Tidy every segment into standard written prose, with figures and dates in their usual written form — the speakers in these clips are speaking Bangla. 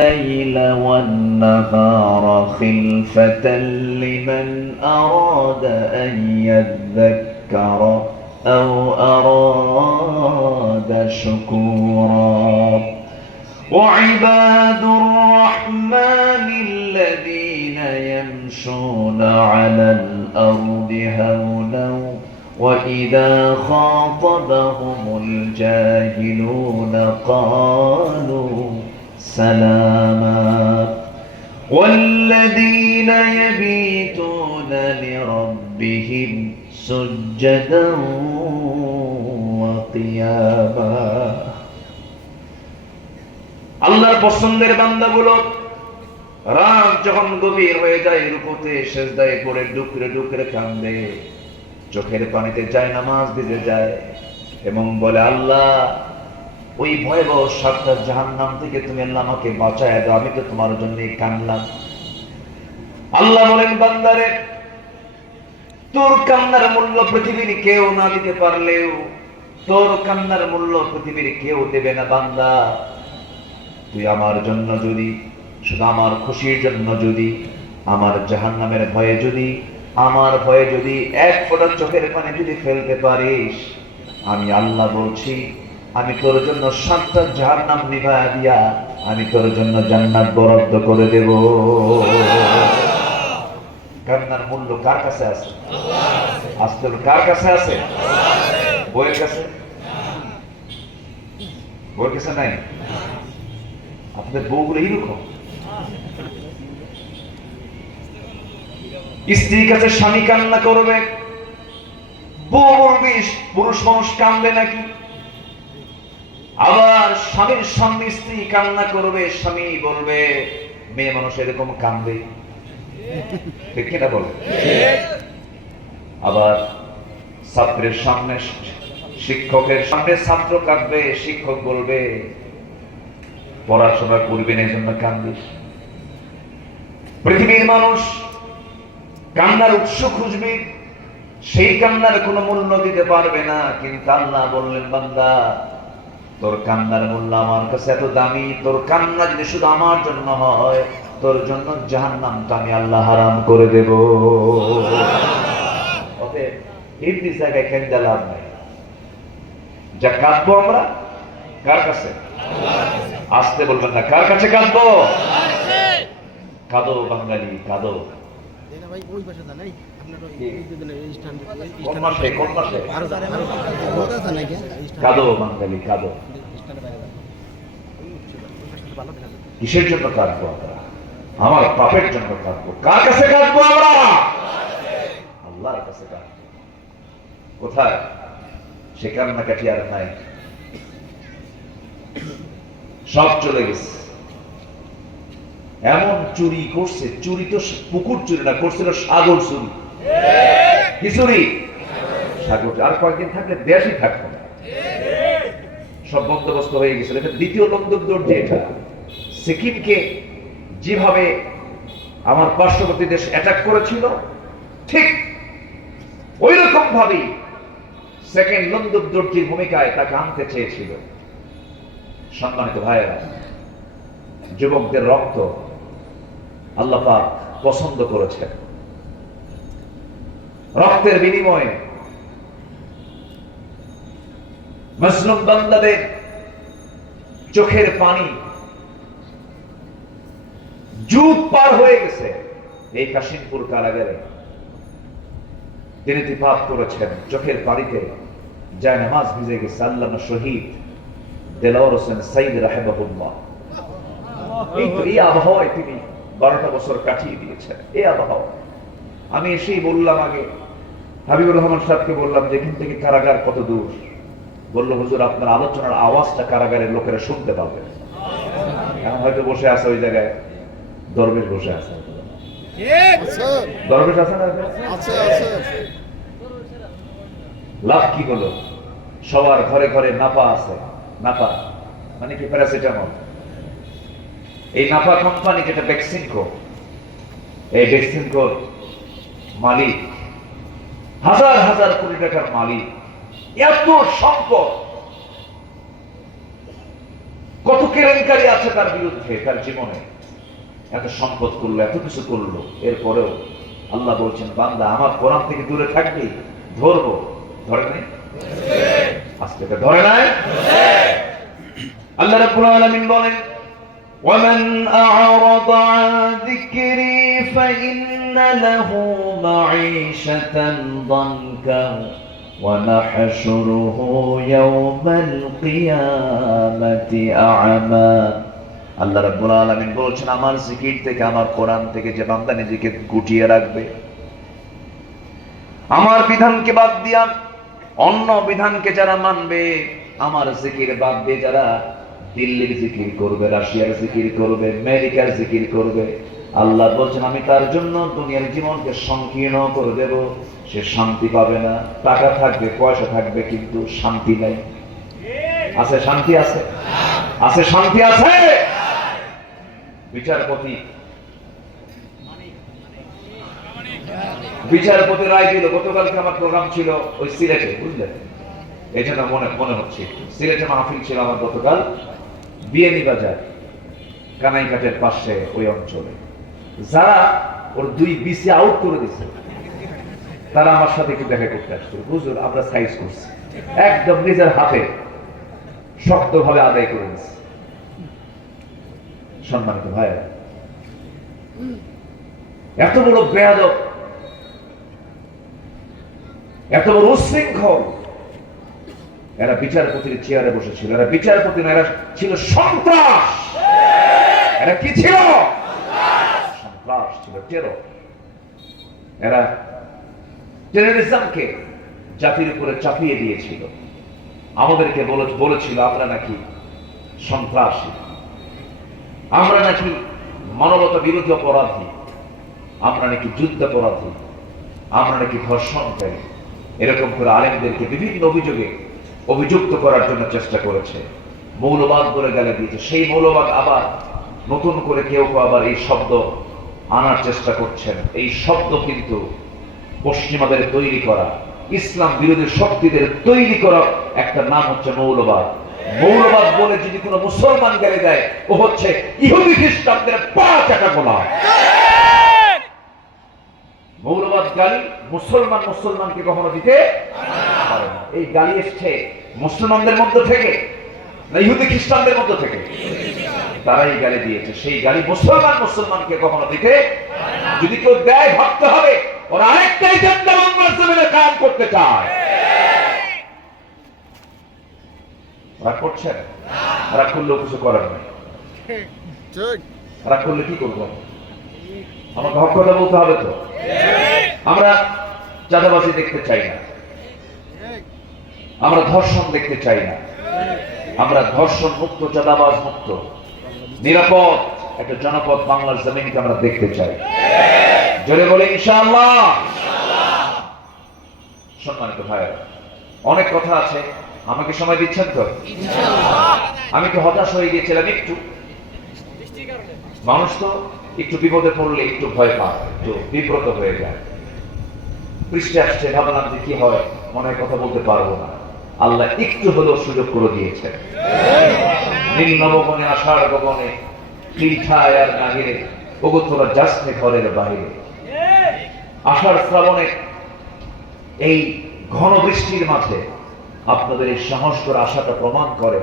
الليل والنهار خلفة لمن أراد أن يذكر أو أراد شكورا وعباد الرحمن الذين يمشون على الأرض هونا وإذا خاطبهم الجاهلون قالوا سلاما والذين يبيتون لربهم سجدا وقياما আল্লাহর পছন্দের বান্দাগুলো রাত যখন গভীর হয়ে যায় রুকুতে সিজদায় পড়ে ডুকরে ডুকরে কাঁদে, চোখের পানিতে যায় নামাজ দিতে যায় এবং বলে আল্লাহ ওই ভয়াবহ সাতটা জাহান্নাম থেকে তুমি আল্লাহ আমাকে বাঁচায় দাও, আমি তো তোমার জন্যই কাঁদলাম। আল্লাহ বলেন বান্দারে তোর কান্নার মূল্য পৃথিবীর কেউ না দিতে পারলেও, তোর কান্নার মূল্য পৃথিবীর কেউ দেবে না বান্দা, তুই আমার জন্য যদি, শুধু আমার খুশির জন্য যদি, আমার জাহান্নামের ভয়ে যদি, আমার ভয়ে যদি এক ফোঁটা চোখের পানি যদি ফেলতে পারিস, আমি আল্লাহ বলছি আমি তোর জন্য 7টা জাহান্নাম নিভায়া দিয়া আমি তোর জন্য জান্নাত বরাদ্দ করে দেব। কান্নার মূল্য কার কাছে আছে? আল্লাহ আছে। কার কাছে আছে? বইয়ের কাছে? বইয়ের কাছে নাই? আপনাদের বউগুলো এইরকম, স্ত্রীর কাছে স্বামী কান্না করবে, বউ বলবে পুরুষ মানুষ কান্দে নাকি, আবার স্বামীর সামনে স্ত্রী কান্না করবে, স্বামী বলবে মেয়ে মানুষ এরকম কান্দে, ঠিক কিনা বলে? আবার ছাত্রের সামনে, শিক্ষকের সামনে ছাত্র কাঁদবে, শিক্ষক বলবে পড়াশোনা করবেন এই জন্য কান্দিস। পৃথিবীর মানুষ কান্নার উৎস খুঁজবে, সেই কান্নার কোনো মূল্য দিতে পারবে না, কিন্তু আল্লাহ বললেন বান্দা তোর কান্নার মূল্য আমার কাছে এত দামি, তোর কান্না যদি শুধু আমার জন্য হয়, তোর জন্য জাহান্নামটা আমি আল্লাহ হারাম করে দেব। অতএব এমনি জায়গায় কেন্দ্রে লাভ নাই। যা কাঁদবো আমরা কার কাছে? আসতে বলবেন না, কার কাছে কাঁদবো? কাঁদো বাঙালি কাঁদো। কাঁদো বাঙালি কাঁদো। কিসের জন্য কাঁদবো আমরা? আমার পাপের জন্য কাঁদবো। কার কাছে কাঁদবো আমরা? আল্লাহর কাছে কাঁদবো। কোথায়? সে কান্নাকাটি আর নাই, সব চলে গেছে। এমন চুরি করছে, চুরি তো পুকুর চুরি না, করছিল সাগর চুরি। কি চুরি? সাগর। আর কয়েকদিন থাকলে দেশই থাকতো না, সব বন্দোবস্ত হয়ে গেছিল। এটা দ্বিতীয় লন্দন দৌড়। এটা সিকিমকে যেভাবে আমার পার্শ্ববর্তী দেশ অ্যাটাক করেছিল, ঠিক ওই রকম ভাবেই সেকেন্ড লন্দন দৌড়টির ভূমিকায় তাকে আনতে চেয়েছিল। সম্মানিত ভাইয়েরা, যুবকদের রক্ত আল্লাহ পাক পছন্দ করেছেন। রক্তের বিনিময়ে মুসলিম বান্দাদের চোখের পানি যুগ পার হয়ে গেছে। এই কাশিমপুর কারাগারে তিনি পাপ করেছেন, চোখের পানিতে যায় নামাজ ভিজে গেছে। আল্লামা শহীদ দেলাওয়ার হোসেন সাইদ রাহিমাহুল্লাহ এই আবহাওয়ায় তিনি 12টা বছর কাটিয়ে দিয়েছেন। এই আবহাওয়া আমি এসেই বললাম, আগে হাবিবুর রহমান সাহেবকে বললাম যে এখান থেকে কারাগার কত দূর? বললো হুজুর আপনার আলোচনার আওয়াজটা কারাগারের লোকেরা শুনতে পাবে। এখন হয়তো বসে আছে ওই জায়গায় দরবেশ বসে আছে, দরবেশ আছে না? লাভ কি হলো? সবার ঘরে ঘরে নাপা আছে। নাপা মানে কি? প্যারাসিটামল। এই নাপা কোম্পানি যেটা বেক্সিমকো, এই বেক্সিমকোর মালিক হাজার হাজার কোটি টাকার মালিক, এত সম্পদ কত কেলেঙ্কারি আছে তার বিরুদ্ধে, তার জীবনে এত সম্পদ করলো, এত কিছু করলো, এরপরেও আল্লাহ বলছেন বান্দা আমার কোরআন থেকে দূরে থাকবি, ধরবো। ধরে নাই? আজকে ধরে নাই? আল্লাহ রাব্বুল আলামিন বলেন ومن أعرض عن ذكري فإن له معيشة ضنكا ونحشره يوم القيامة أعمى। আল্লাহ রাব্বুল আলামিন বলছেন আমার জিকির থেকে, আমার কোরআন থেকে যে বান্দা নিজেকে গুটিয়ে রাখবে, আমার বিধানকে বাদ দিয়া অন্য বিধানকে যারা মানবে, আমার জিকির বাদ দিয়ে যারা দিল্লির জিকির করবে, রাশিয়ার জিকির করবে, আমেরিকার জিকির করবে, আল্লাহ বলছেন আমি তার জন্য দুনিয়ার জীবনকে সংকীর্ণ করে দেব। সে শান্তি পাবে না, টাকা থাকবে, পয়সা থাকবে, কিন্তু শান্তি নাই। আছে শান্তি? আছে? আছে শান্তি? আছে? বিচারপতি রায় দিল। গতকালকে আমার প্রোগ্রাম ছিল ওই সিলেটে, বুঝলেন, এই জন্য মনে হচ্ছে সিলেটে মাহফিল ছিল আমার গতকাল, বিয়ানী বাজার কানাইঘাটের পাশে ওই অঞ্চলে। যারা ওর 2 বিসি আউট করে দিচ্ছে তারা আমার সাথে একটু দেখা করতে আসছে। হুজুর আমরা সাইজ করছি, একদম নিজের হাতে শক্তভাবে আদায় করে দিচ্ছে। সম্মানিত ভাই, এত বড় বেয়াদব, এত বড় উচ্ছৃঙ্খল, এরা বিচারপতির চেয়ারে বসেছিল। এরা বিচারপতি না, এরা ছিল সন্ত্রাস। এরা কি ছিল? সন্ত্রাস ছিল, টেরর। এরা টেররিজমকে জাতির উপরে চাপিয়ে দিয়েছিল। আমাদেরকে বলেছিল আমরা নাকি সন্ত্রাসী, আমরা নাকি মানবতা বিরোধী অপরাধী, আমরা নাকি যুদ্ধাপরাধী, আমরা নাকি ধর্ষণকারী। এরকম করে আলেমদেরকে বিভিন্ন অভিযোগে অভিযুক্ত করার জন্য চেষ্টা করেছে, মৌলবাদ বলে গালি দিয়েছে। সেই মৌলবাদ আবার নতুন করে কেউ আবার এই শব্দ আনার চেষ্টা করছেন। এই শব্দ কিন্তু পশ্চিমাদের তৈরি করা, ইসলাম বিরোধী শক্তিদের তৈরি করা একটা নাম হচ্ছে মৌলবাদ। মৌলবাদ বলে যদি কোনো মুসলমান গালি দেয়, ও হচ্ছে ইহুদি খ্রিস্টানদের পা চাটা গোলাম। মৌলবাদ গালি মুসলমানকে কখনো দিতে পারে না। এই গালি এসছে মুসলমানদের মধ্য থেকে না ইহুদি খ্রিস্টানদের মধ্য থেকে? তারাই গালি দিয়েছে। সেই গালি মুসলমানকে কখনো দিতে, যদি কেউ দেয় ভাবতে হবে ওরা আরেকটা এজেন্ডা বাংলার জমিনে কায়েম করতে চায়। রাগ করছেন? রাগ করলেও কিছু করার নাই। রাগ করলে কি করবো? আমাকে হক কথা বলতে হবে তো। আমরা চাঁদাবাজি দেখতে চাই না, আমরা ধর্ষণ দেখতে চাই না, আমরা ধর্ষণ মুক্ত, চাঁদাবাজ মুক্ত, নিরাপদ একটা জনপদ বাংলার জমিনকে আমরা দেখতে চাই। জোরে বলে ইনশাআল্লাহ। সম্মানিত ভাইরা, অনেক কথা আছে, আমাকে সময় দিচ্ছেন তো? আমি তো হতাশ হয়ে গিয়েছিলাম একটু। মানুষ তো একটু বিপদে পড়লে একটু ভয় পায়, একটু বিব্রত হয়ে যায়। পৃষ্ঠে আসছে, ভাবলাম যে কি হয়, মনে হয় কথা বলতে পারবো না। আল্লাহ একটু হলেও সুযোগ করে দিয়েছেন। নীল নবগণে আষাঢ় গগনে তীর্থায় আর নাহিরে ওগোতরা যাসনে ঘরের বাহিরে। আষাঢ় শ্রাবণে এই ঘন বৃষ্টির মাঝে আপনাদের এই সাহস করে আশাটা প্রমাণ করে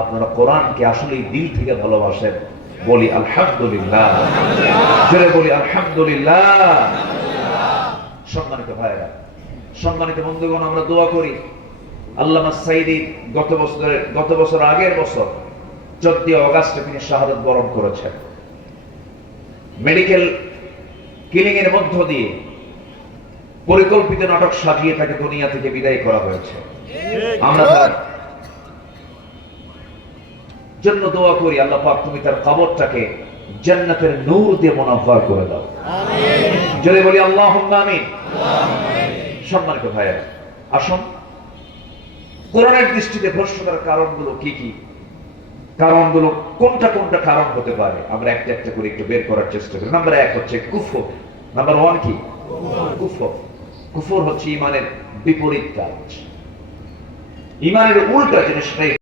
আপনারা কোরআনকে আসলেই দিল থেকে ভালোবাসেন। বলি আলহামদুলিল্লাহ, জোরে বলি আলহামদুলিল্লাহ। সম্মানিত ভাইরা, সম্মানিত বন্ধুগণ, আমরা দোয়া করি আল্লামা সাইদি গত বছর আগের বছর 14 অগাস্টে তিনি শাহাদাত বরণ করেছেন। মেডিকেল কিলিং এর মধ্য দিয়ে পরিকল্পিত নাটক সাজিয়ে তাকে দুনিয়া থেকে বিদায় করা হয়েছে। আমরা তার জন্য দোয়া করি, আল্লাহ পাক তুমি তার কবরটাকে জান্নাতের নূর দিয়ে মুনাফফার করে দাও। আমিন। জোরে বলি আল্লাহুম্মা আমিন। সম্মানিত ভাইয়েরা, আসুন কোরআনের দৃষ্টিতে ভ্রষ্টতার কারণগুলো কি কি, কারণগুলো কোনটা কারণ হতে পারে, আমরা একটা একটা করে একটু বের করার চেষ্টা করি। নাম্বার 1 হচ্ছে কুফর। নাম্বার 1 কি? কুফর। কুফর হচ্ছে ঈমানের বিপরীত কাজ, ঈমানের উল্টা জিনিসটাই